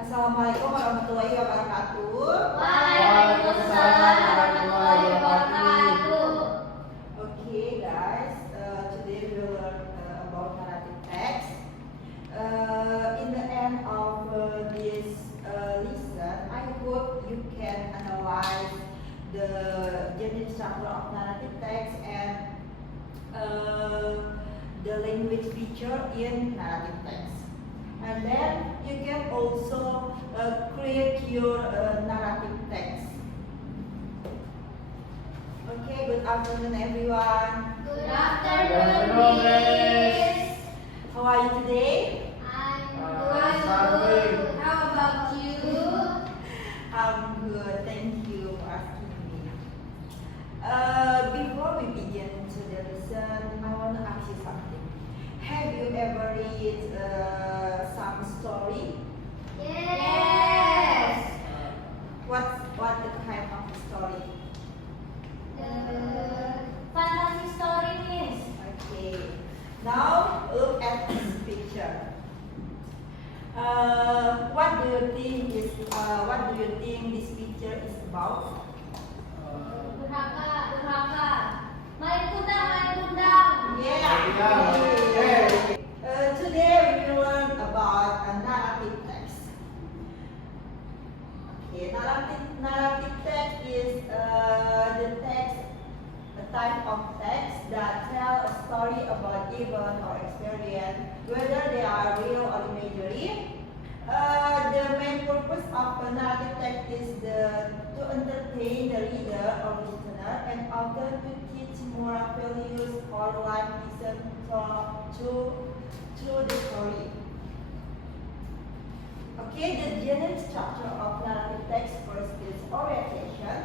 Assalamualaikum warahmatullahi wabarakatuh. Waalaikumsalam warahmatullahi wabarakatuh. Okay, guys. Today we will learn about narrative text. In the end of this lesson, I hope you can analyze the general structure of narrative text and the language feature in narrative text. And then you can also create your narrative text. Okay, good afternoon everyone. Good afternoon, Miss. How are you today? I'm good. How about you? I'm good, thank you for asking me. Before we begin to the lesson, I want to ask you something. Have you ever read some story? Yes. What the kind of story? Fantasy story, Miss. Okay. Now look at this picture. What do you think this picture is about? Durhaka. Main kundang. Yeah. Today we will learn about a narrative text. Okay, narrative text is the text, a type of text that tell a story about event or experience, whether they are real or imaginary. The main purpose of a narrative text is to entertain the reader or listener and often to teach moral values or life lessons through the story. Okay, the general structure of narrative text first is orientation.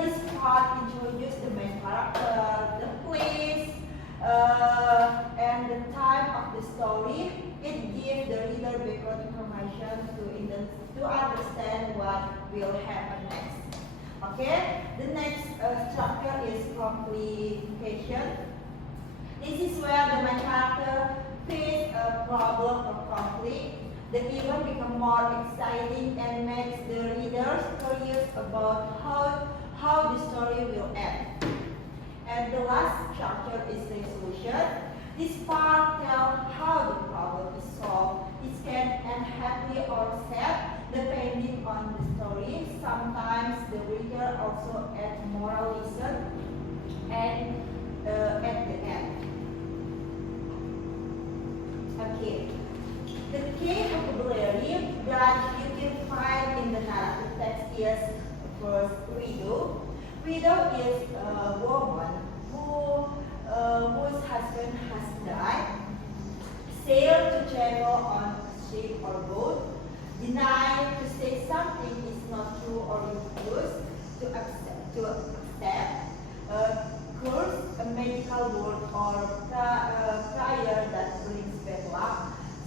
This part introduces the main character, the place, and the time of the story. It gives the reader background information to understand what will happen next. Okay, the next structure is complication. This is where the main character face a problem or conflict. The event becomes more exciting and makes the readers curious about how the story will end. And the last structure is resolution. This part tells how the problem is solved. It can end happily or sad depending on the story. Sometimes the reader also adds moral lesson and at the end. Okay. The key vocabulary that you can find in the narrative text is first widow. Widow is a woman whose husband has died, sail to travel on a ship or boat, deny to say something is not true or refuse to accept, curse a magical word or prayer that brings bad luck,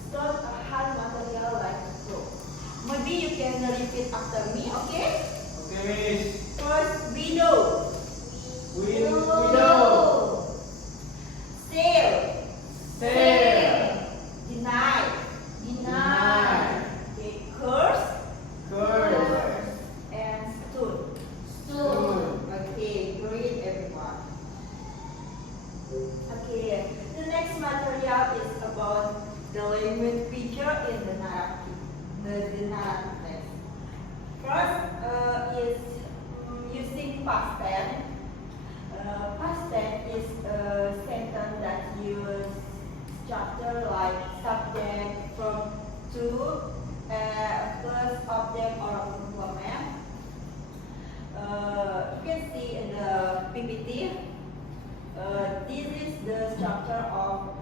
stole a hard material like straw. Maybe you can repeat after me, okay? Okay, Miss. First, widow. Widow. Sail. Sail. Deny. Deny. Okay. Curse. Curse. And stood. Stood. Okay, great everyone. Okay, the next material is about the language feature in the narrative. The narrative text. First is using past tense. Past tense is a sentence that uses structure like subject, from, to, plus object or complement. You can see in the PPT. This is the structure of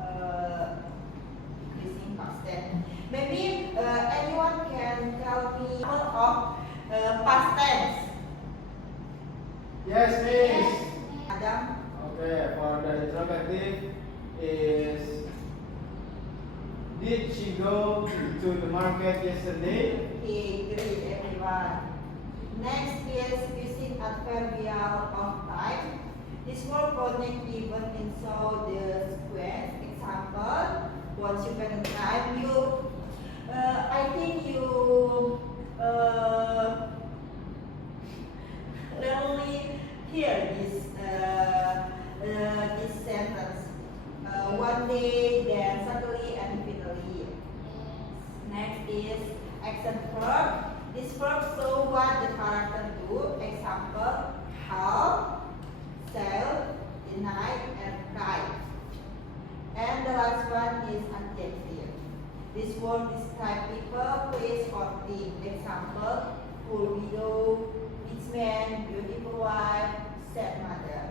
using past tense. Maybe anyone can tell me of past tense. Yes, Miss. Adam. Okay, for the interrogative is, did she go to the market yesterday? Okay, great everyone. Next is using adverbial of time. This word connect even inside the sequence. Example, once you spend time, I think you This verb show what the character do. Example, help, sell, deny, and cry. And the last one is adjective. This word describe people, place, or thing. Example, poor widow, rich man, beautiful wife, sad mother.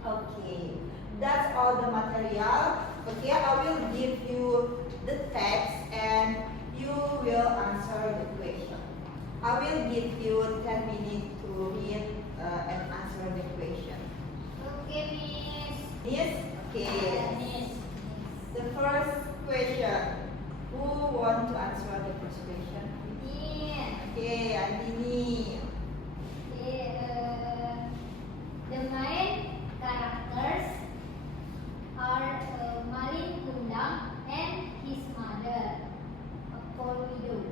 Okay, that's all the material. Okay, I will give you the text and you will answer the question. I will give you 10 minutes to read and answer the question. Okay, Miss. Yes? Okay. Miss. The first question. Who want to answer the first question? Yeah. Okay, Andini. The main characters are Malin Kundang and his mother, a poor widow.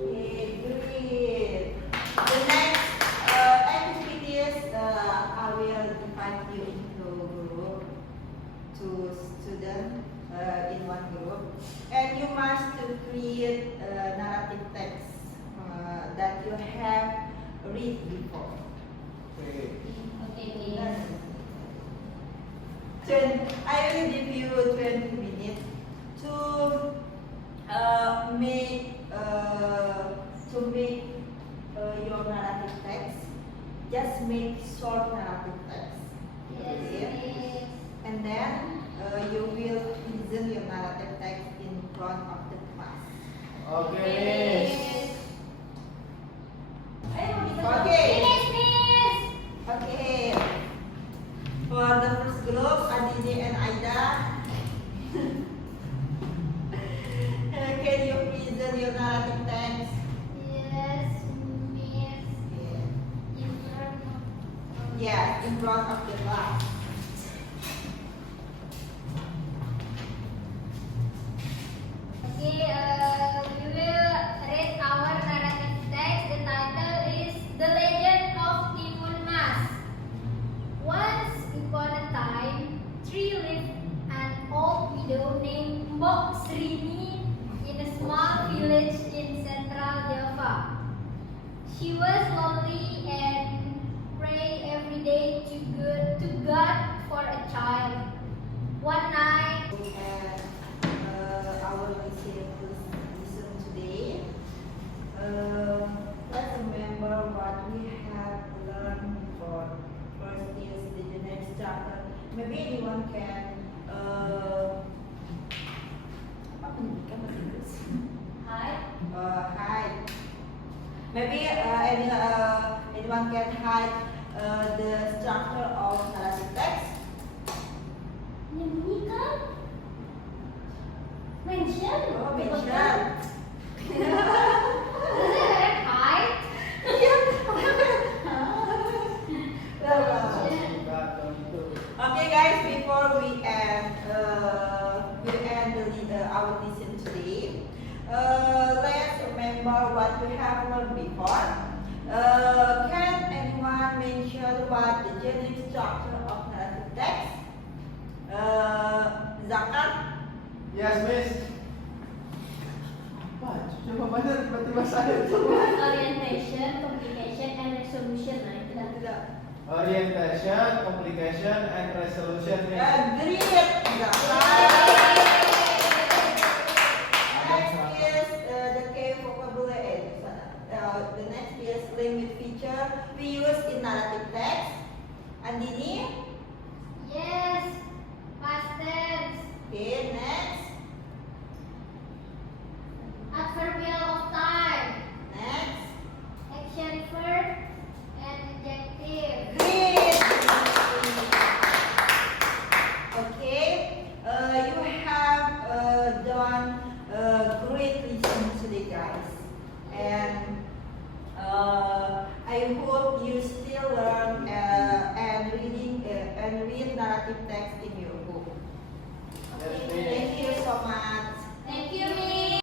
Okay, great. The next activities, I will invite you into group, to student in one group, and you must to create narrative text that you have read before. Okay. Okay, Miss. I will give you 20 minutes to make your narrative text. Just make short narrative text. Yes, Okay. Miss. And then you will present your narrative text in front of the class. Okay, Miss. Okay. Finish, Miss. Okay. For the first group, Adini and Aida. Can you present your narrative text? Yes, Miss. In front of Yes, in front of the class. Okay, we will read our narrative text. The title is The Legend of Timun Mas. Once upon a time, three lived an old widow named Mbok Srini in a small village in central Java. She was lonely and prayed every day to God for a child. One night, And our listen today. Let's remember what we have learned for first is the next chapter. Maybe anyone can apa pendidikan bahasa Inggris? hi. Hide. Maybe anyone can hide the structure of narrative text. Ini kan? Mention. Oh, mention. Does it have height? Okay, guys. Before we end our lesson today, let's remember what we have learned before. Can anyone mention what the general structure of narrative text? Zakat. Yes, Miss. Apa? Coba baca tiba-tiba saya tuh. Orientation, complication, and resolution. Nah, itu dah. Tidak. Orientation, complication, and resolution, Miss. Great. Zakat. Next is the key vocabulary. The next is language feature we use in narrative text. Andini. Yes, past tense. Okay, next.